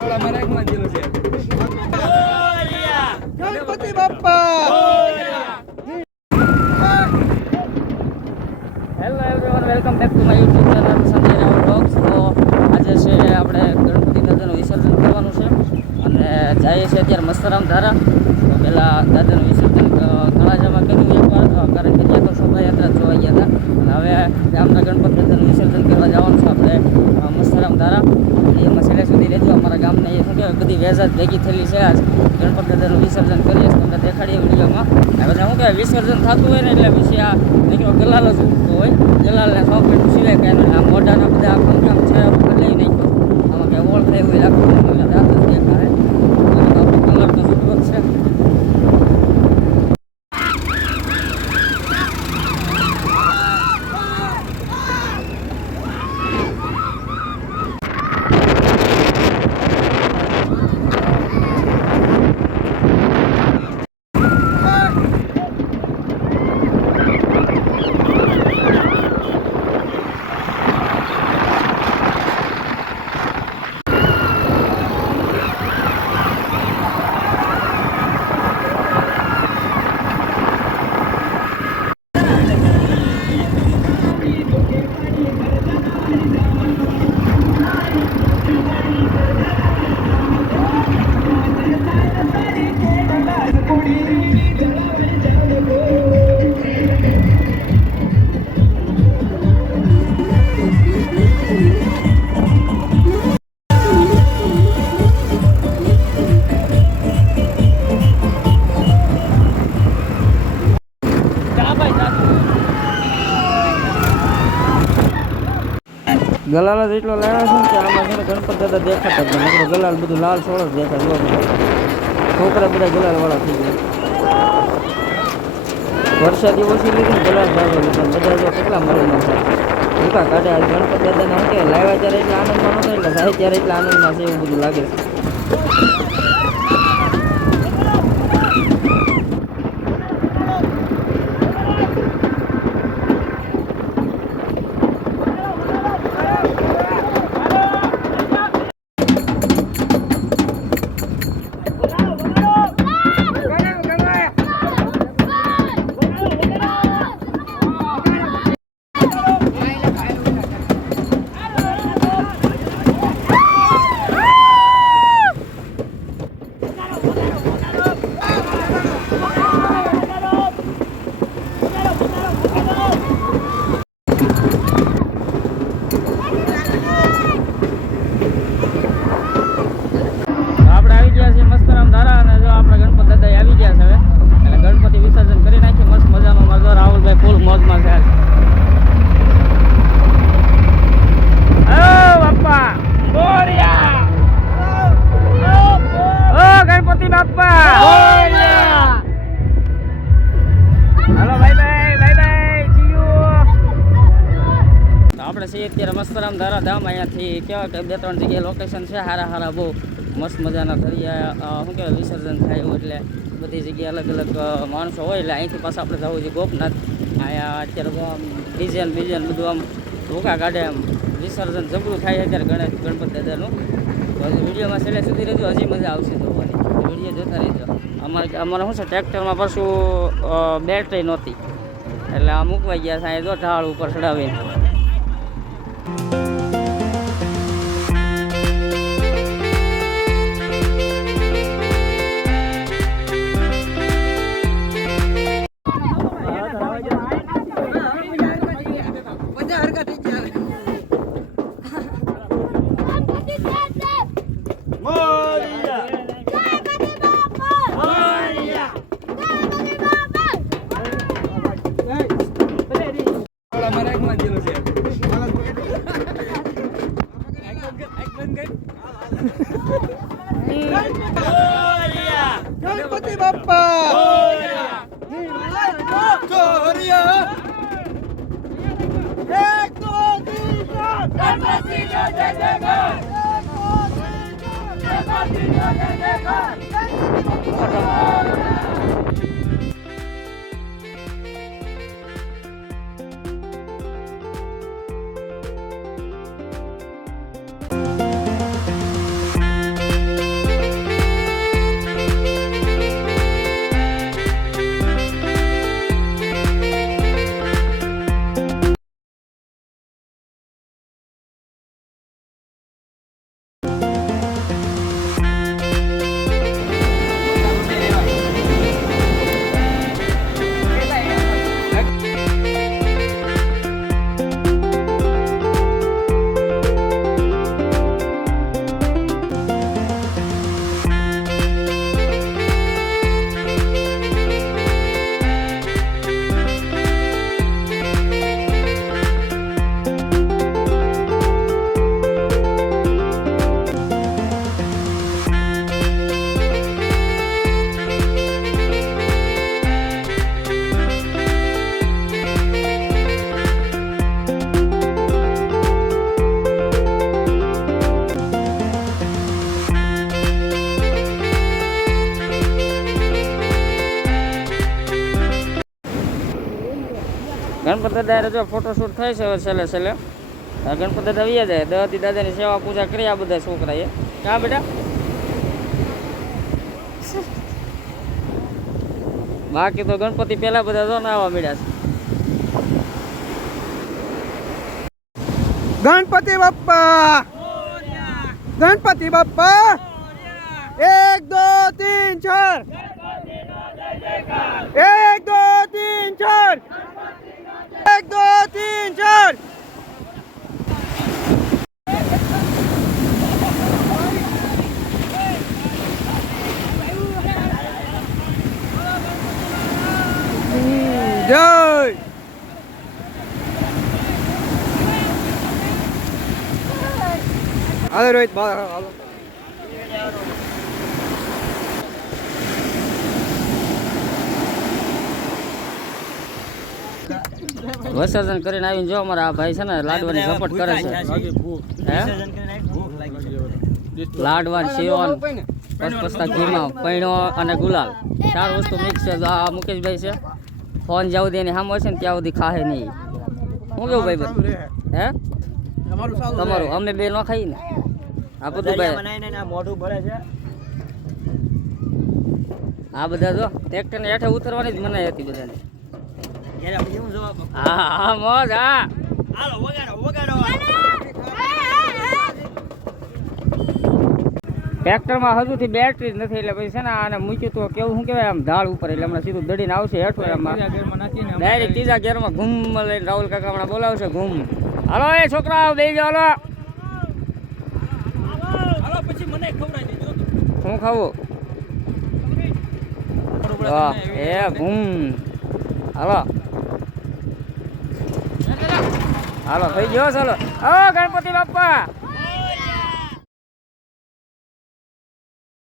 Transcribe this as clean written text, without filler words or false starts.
Ganpati Bappa. Hello everyone, welcome back to my YouTube channel Sanjay Raval vlogs. તો આજે છે આપણે ગણપતિ દાદાનું વિસર્જન કરવાનું છે અને જઈએ છીએ અત્યારે મસ્તરામ ધારા. તો પહેલાં દાદાનું વિસર્જન તળાજામાં કર્યું એકવાર, કારણ કે ત્યાં તો શોભાયાત્રા જોવા ગયા હતા. અને હવે ગામના ગણપતિ દાદાનું વિસર્જન કરવા જવાનું છે આપણે મસ્તરામ ધારા. એમાં છેલ્લે સુધી રહેજો. અમારા ગામને એ શું કહેવાય, બધી વેઝાત ભેગી થયેલી છે. આજ ગણપતિ દાદાનું વિસર્જન કરીએ તમને દેખાડીએ વિડીયોમાં. હવે બધા શું કહેવાય, વિસર્જન થતું હોય ને એટલે પછી આ નીકળો ગલાલ જ ઉઠતો હોય. ગલાલને ચોકલેટ સિવાય કાંઈ નહીં. આ મોઢાના બધા આખું કામ છે બદલાઈ નાખ્યો. આમાં કંઈ ઓળ થાય હોય આખું દાંત જ દેખાય. આપણો કલર તો જુદો જ છે. ગલાલ જ એટલો લાવ્યા છે ને કે આમાં છે ને ગણપતિ દાદા દેખાતા જ નહીં. ગલાલ બધું લાલ સોળ જ દેખાય. છોકરા બધા ગલાલવાળા થઈ ગયા. વરસાદી ઓછી લીધી ને ગલાલ ભાગો લીધા. બધા જો કેટલા મરેલા છે, ભૂકા કાઢે. આજ ગણપતિ દાદાને શું કહેવાય, લાવ્યા ત્યારે એટલા આનંદમાં નહોતા, એટલે જાય ત્યારે એટલા આનંદમાં છે એવું બધું લાગે છે. અત્યારે મસ્તરામ ધારા ધામ અહીંયાથી કેવા કે 2-3 જગ્યાએ લોકેશન છે સારા બહુ મસ્ત મજાના ઘડિયા શું કહેવાય વિસર્જન થાય એવું. એટલે બધી જગ્યાએ અલગ અલગ માણસો હોય. એટલે અહીંથી પાછા આપણે જવું છે ગોપનાથ. અહીંયા અત્યારે ડીઝલ બધું આમ ભૂકા કાઢે, આમ વિસર્જન જબરું થાય અત્યારે ગણપતિ દાદાનું. તો હજી વિડીયોમાં છેલ્લે સુધી રહેજો, હજી મજા આવશે જોવાની. વિડીયો જોતા રહેજો. અમારે શું છે, ટ્રેક્ટરમાં પાછું બેટરી નહોતી એટલે આ મૂકવાઈ ગયા છે અહીંયા જો ઢાળ ઉપર ચડાવીને. ગણપતિ બાપ્પા. ગણપતિ દાદા જો ફોટોશૂટ થાય છે હવે છેલ્લે છેલ્લે ગણપતિ દાદા આવ્યા જાય દહતી દાદાની સેવા પૂજા કરી આ બધા છોકરાએ ક્યાં બેટા બાકી તો ગણપતિ પહેલા બધા જો ને આવવા મળ્યા છે ગણપતિ બાપ્પા ગણપતિ બાપ્પા 1 2 3 4 1 2 3 4 1 2 3 4 જય હાલો રોહિત હાલો વિસર્જન કરીને આવીને જો અમારા આ ભાઈ છે ને લાડવાની ઝપટ કરે છે હે લાડવાન શીરોન પસપસતા ઘીમાં પૈણો અને ગુલાલ 4 વસ્તુ મિક્સ છે જો આ મુકેશભાઈ છે ફોન જ્યાં સુધી એની સામે હશે ને ત્યાં સુધી ખાહે નહીં હું કેવું ભાઈ હે તમારું અમે બે ન ખાઈ ને આ બધું ભાઈ મોઢું ભરે છે આ બધા જો ટ્રેક્ટર ને હેઠે ઉતરવાની જ મનાઈ હતી બધાને ઘેરે આપણે કેવું જવાબ હા હા મોજ હા હાલો વગાડો ટ્રેક્ટરમાં હજુથી બેટરી જ નથી એટલે પછી છે ને આને મૂક્યું તો કેવું શું કહેવાય આમ ઢાળ ઉપર એટલે હમણાં સીધું દડીને આવશે હેઠું એમાં ડાયરેક્ટ ત્રીજા ગેરમાં ઘૂમ લઈને રાહુલ કાકા હમણાં બોલાવશે ઘૂમ હાલો એ છોકરા બે જાઓ હાલો પછી મને ખવડાવી દેજો શું ખાવું વાહ એ ઘૂમ હાલો હાલો થઈ ગયો ચાલો ઓ ગણપતિ બાપ્પા